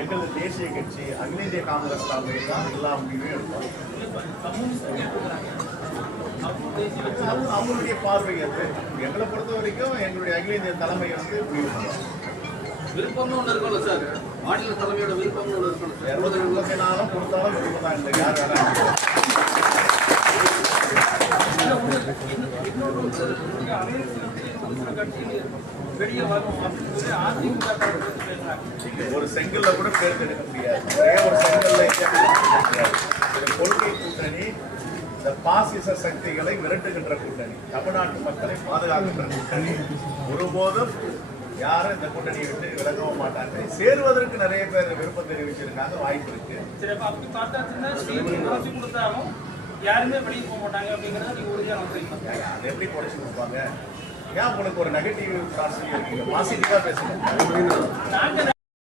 எங்களது தேசிய கட்சி அகில இந்திய காங்கிரஸ் தலைமையில் தான் எல்லா முடிவையும் எடுப்பாங்க. அவங்களுடைய பார்வை அது. எங்களை பொறுத்த வரைக்கும் எங்களுடைய அகில இந்திய தலைமை வந்து முடிவு பண்ணுவோம். விருப்பம்னு ஒன்று இருக்கணும் சார். மாநில தலைமையோட விருப்பம்னு ஒன்று இருக்கணும் சார். 20 கொடுத்தாலும் விருப்பம் தான் இல்லை. யார் வேணா ஒரு செங்கல்ல கூட தேர்ந்தெடுக்க முடியாது. ஒரே ஒரு செங்கல்ல கொள்கை கூட்டணி இந்த பாசிச சக்திகளை விரட்டுகின்ற கூட்டணி, தமிழ்நாட்டு மக்களை பாதுகாக்கின்ற கூட்டணி. ஒருபோதும் யாரும் இந்த கூட்டணியை விட்டு விலகவும் மாட்டாங்க. சேருவதற்கு நிறைய பேர் விருப்பம் தெரிவிச்சிருக்காங்க. வாய்ப்பு இருக்கு. யாருமே வெளியே போக மாட்டாங்க அப்படிங்கிறத நீங்க உறுதியா நம்புறீங்க? அது எப்படி குறைச்சி கொடுப்பாங்க? ஏன் உங்களுக்கு ஒரு நெகட்டிவ் பாசிட்டிவ் இருக்கீங்க? பாசிட்டிவா பேசுங்க.